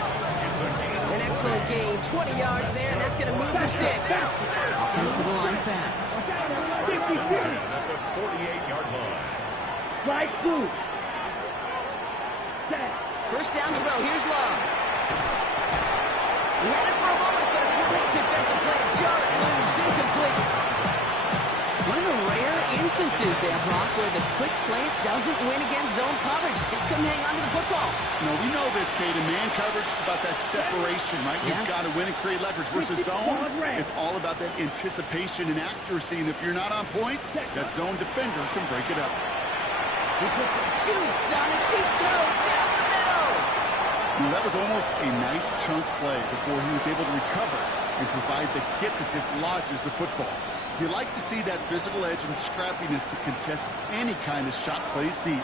An excellent gain. 20 yards there, and that's going to move the sticks. Offensive line fast. 52. At the 48-yard line. Strike two. Set. First down throw. Here's Love. He had it for a moment, but a complete defensive play. Just moves incomplete. One of the rare instances there, Brock, where the quick slant doesn't win against zone coverage. Just couldn't hang on to the football. No, we know this, Kate. In man coverage, it's about that separation, right? Yeah. You've got to win and create leverage versus zone. It's all about that anticipation and accuracy, and if you're not on point, that zone defender can break it up. He puts some juice on a deep throw down the middle. Now, that was almost a nice chunk play before he was able to recover and provide the hit that dislodges the football. You like to see that physical edge and scrappiness to contest any kind of shot plays deep.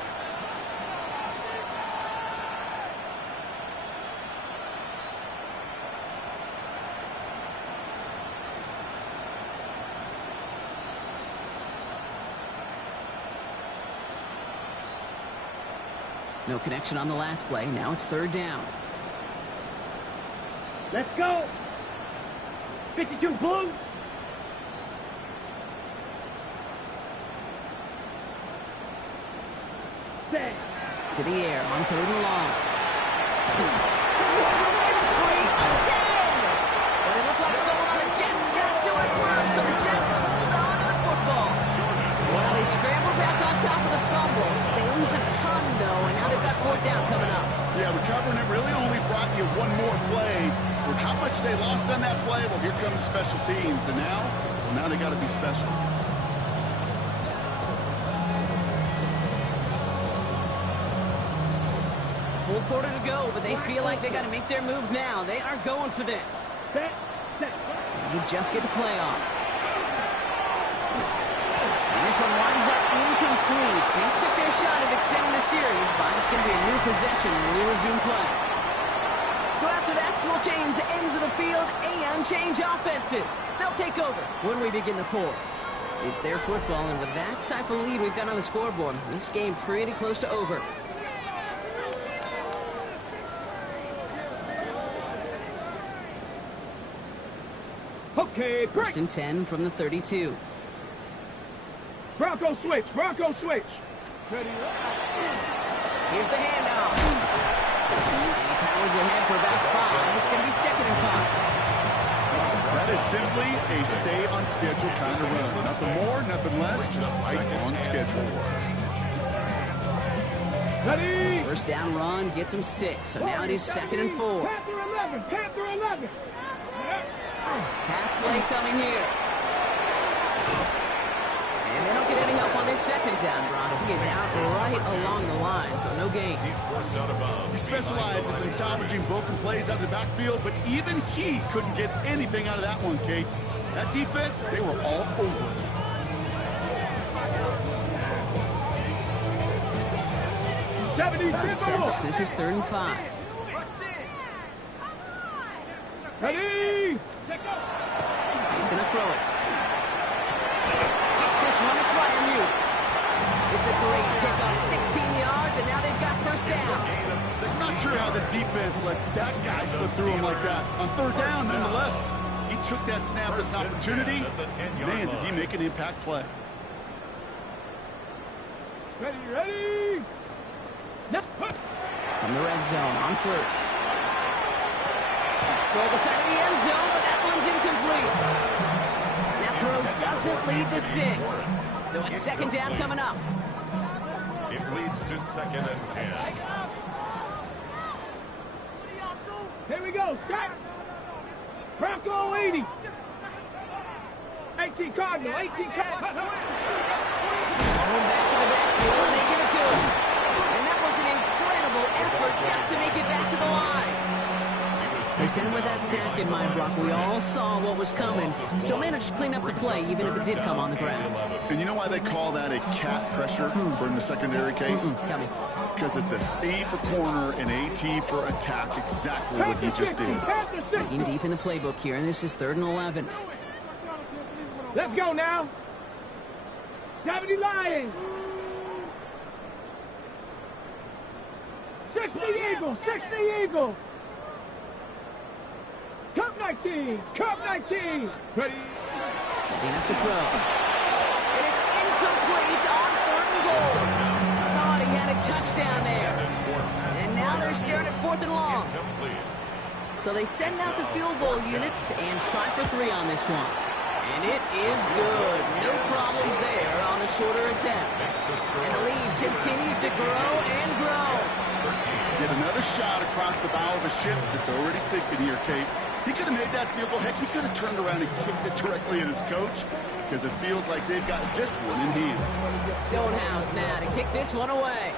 No connection on the last play. Now it's third down. Let's go. 52 Blue. Set. To the air on third and long. It's free again! But it looked like someone on the Jets got to it first, so the Jets hold on to the football. Well, they scramble back on top of the fumble. They lose a ton, though, and now they've got fourth down coming up. Yeah, recovering it really only brought you one more play. With how much they lost on that play, well, here comes special teams. And now they got to be special. Full quarter to go, but they feel like they got to make their move now. They are going for this. Set. Set. And you just get the play off. And this one winds up incomplete. They took their shot at extending the series, but it's going to be a new possession when we resume play. So after that, Small James ends of the field and change offenses. They'll take over when we begin the fourth. It's their football, and with that type of lead we've got on the scoreboard, this game pretty close to over. Okay, break. First and 10 from the 32. Bronco switch. Bronco switch. Ready. Here's the handoff. And he powers ahead for about 5. It's going to be second and 5. That is simply a stay-on-schedule kind of run. Nothing more, nothing less, just right on schedule. Ready. First down run gets him 6. So now it is second and 4. Panther 11. Panther 11. Pass play coming here. And they don't get any help on this second down, Brock. He is out right along the line, so no gain. He's forced out of bounds. He specializes in salvaging broken plays out of the backfield, but even he couldn't get anything out of that one, Kate. That defense, they were all over it. Third set. This is third and 5. Ready. He's going to throw it. Gets this one to Fryermuth. It's a great pickup, 16 yards, and now they've got first down. I'm not sure how this defense let that guy slip through him like that. On third down, nonetheless, he took that snap as an opportunity. Man, did he make an impact play. Ready, ready. From the red zone on first. Toward the side of the end zone, but that one's incomplete. That throw doesn't lead to 6. So it's second down coming up. It leads to second and 10. Here we go. Start. Bronco 80. 18 Cardinal. 18 Cardinal. Going back in the backfield, and they give it to him. And that was an incredible effort just to make it back to the line. They sent him with that sack in mind, Brock. We all saw what was coming. Still managed to clean up the play, even if it did come on the ground. And you know why they call that a cat pressure from the secondary, Kate? Tell me. Because it's a C for corner and a T for attack, exactly what he just did. Digging deep in the playbook here, and this is 3rd and 11. Let's go now. 70 Lions. 60 Eagles. 60 Eagles. Cup 19. Cup 19. Ready. Setting up to throw. And it's incomplete on 3rd and goal. Thought he had a touchdown there. And now they're staring at 4th and long. So they send out the field goal units and try for 3 on this one. And it is good. No problems there on the shorter attempt. And the lead continues to grow and grow. Get another shot across the bow of a ship that's already sinking here, Kate. He could have made that field goal. Heck, he could have turned around and kicked it directly at his coach because it feels like they've got this one in hand. Stonehouse now to kick this one away.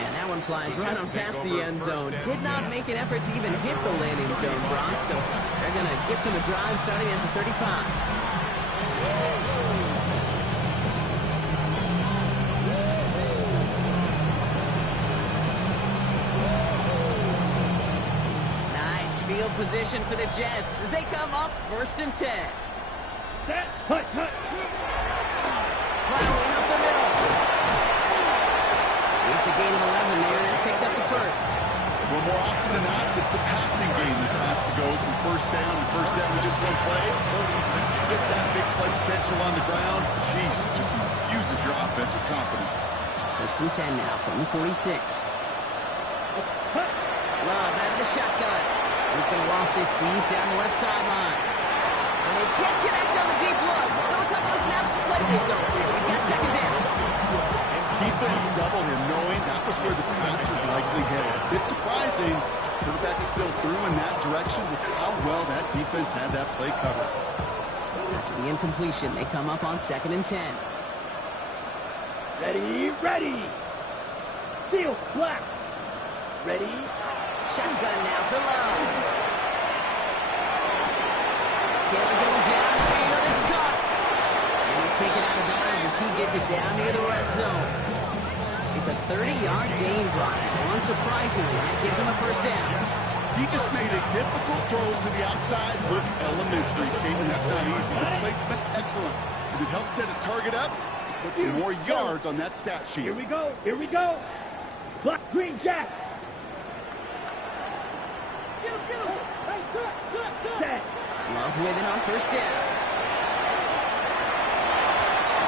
And that one flies right on past the end zone. Did not make an effort to even hit the landing zone, Brock. So they're going to gift him a drive starting at the 35. Field position for the Jets as they come up 1st and 10. Set. Hut. Plowing up the middle. It's a gain of 11 there, and that picks up the 1st. Well, more often than not, it's the passing game that's asked to go from 1st down to 1st down with just one play. Get that big play potential on the ground. Jeez, it just infuses your offense with confidence. 1st and 10 now from the 46. Love out of the shotgun. He's going to loft this deep down the left sideline. And they can't connect on the deep look. Still a couple of snaps to play with, though. We've got 2nd down. Defense doubled him, knowing that was where the pass was likely headed. A bit surprising. Quarterback still threw in that direction with how well that defense had that play covered. After the incompletion, they come up on 2nd and 10. Ready. Steel, black. Ready. Shotgun now for Love. Taylor going down, and it's caught. And he's taken out of bounds as he gets it down near the red zone. It's a 30-yard gain, Brock, so unsurprisingly, that gives him a 1st down. He just made a difficult throw to the outside. Looks elementary, Kate, and that's not easy. The placement, excellent. And it helped set his target up to put some more yards on that stat sheet. Here we go. Black, green, jack. Love with it on 1st down.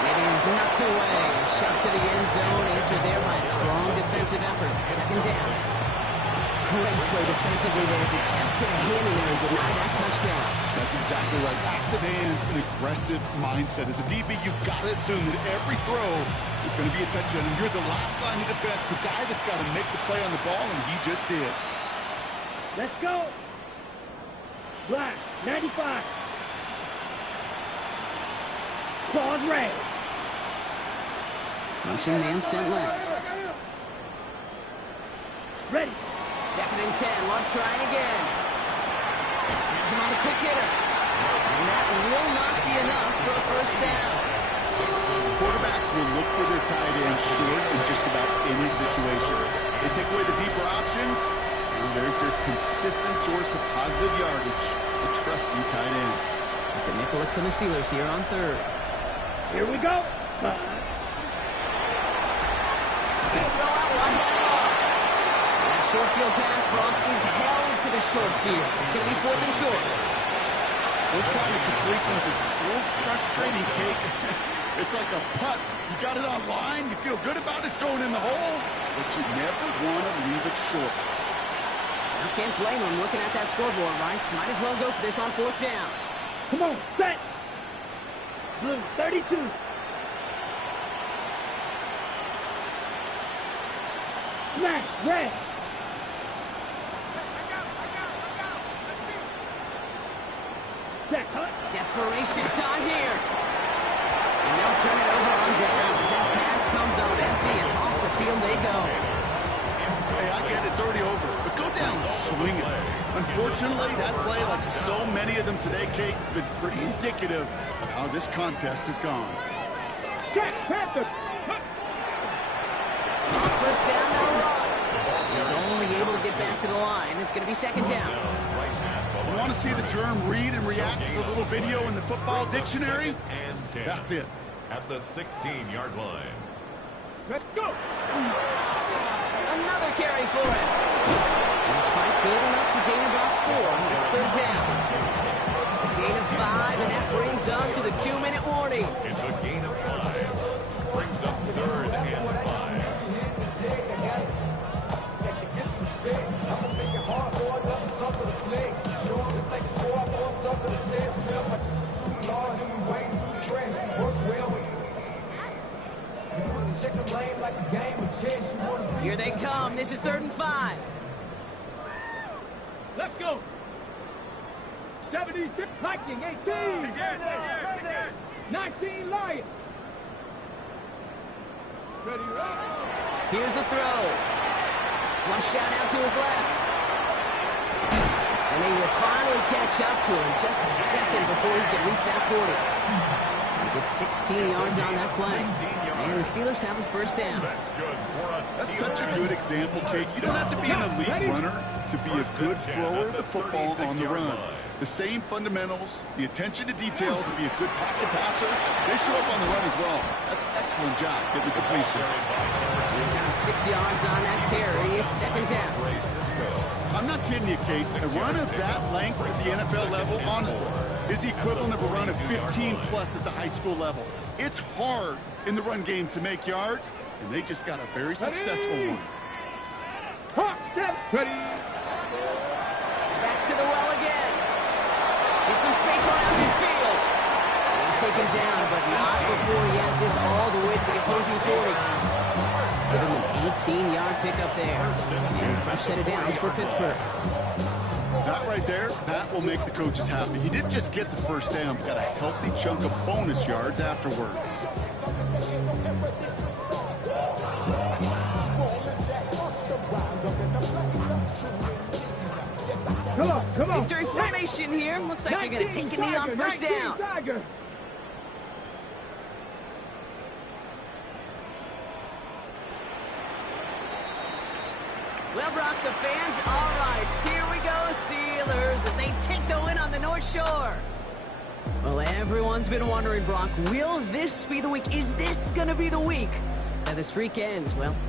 It is knocked away. Shot to the end zone. Answered there by a strong defensive effort. 2nd down. Great play defensively there to just get a hand in there and deny that touchdown. That's exactly right. Active hands and aggressive mindset. As a DB, you've got to assume that every throw is going to be a touchdown. And you're the last line of defense, the guy that's got to make the play on the ball, and he just did. Let's go. Black, 95. Claws red. Motion man sent left. Ready. 2nd and 10. Love trying again. Has him on the quick hitter. And that will not be enough for a 1st down. Quarterbacks will look for their tight end short in just about any situation. They take away the deeper options, and there's their consistent source of positive yardage, a trusty tight end. It's a nickel from the Steelers here on 3rd. Here we go. Good throw out wide by Love. That short field pass, Brock, is held to the short field. It's going to be 4th and short. Those kind of completions are so frustrating, Kate. It's like a putt. You got it on line, you feel good about it's going in the hole, but you never want to leave it short. I can't blame him looking at that scoreboard, right? Might as well go for this on 4th down. Come on, set. Blue, 32. Smash, red. Set, hut. Desperation time here. And they'll turn it over on downs as that pass comes out empty, and off the field they go. Hey, I get it's already over, but go down swinging. Unfortunately, that play, like so many of them today, Kate, has been pretty indicative of how this contest has gone. Jack Panther. First down, they'll run. He's only able to get back to the line. It's going to be second down. You want to see the term read and react to the little video in the football dictionary? That's it. At the 16-yard line. Let's go. Another carry for him. This fight good enough to gain about 4. It's third down. A gain of 5, and that brings us to the 2-minute warning. It's a gain of 5. Brings up third and 5. Here they come. This is third and 5. Let's go. 76 Viking, 18. 19 Lions. Ready, right? Here's the throw. Flush out to his left. And he will finally catch up to him just a second before he can reach that 40. He gets 16 yards on that play. And the Steelers have a first down. That's good for us. That's such a good example, Kate. You don't have to be an elite runner to be a good thrower of the football on the run. The same fundamentals, the attention to detail to be a good pocket passer, they show up on the run as well. That's an excellent job getting the completion. He's got 6 yards on that carry. It's second down. I'm not kidding you, Kate. A run of that length at the NFL level, honestly, is the equivalent of a run of 15-plus at the high school level. It's hard in the run game to make yards, and they just got a very successful one. Hawk, step, ready. Back to the well again. Get some space around midfield. He's taken down, but not before he has this all the way to the opposing 40. Give him an 18-yard pickup there. And a fresh set of downs for Pittsburgh. That right there, that will make the coaches happy. He didn't just get the first down, but got a healthy chunk of bonus yards afterwards. Come on. Victory formation here. Looks like they're going to take a knee on first down. Well, Brock, the fans, all right, here we go, Steelers, as they take the win on the North Shore. Well, everyone's been wondering, Brock, will this be the week? Is this going to be the week that the streak ends? Well, no.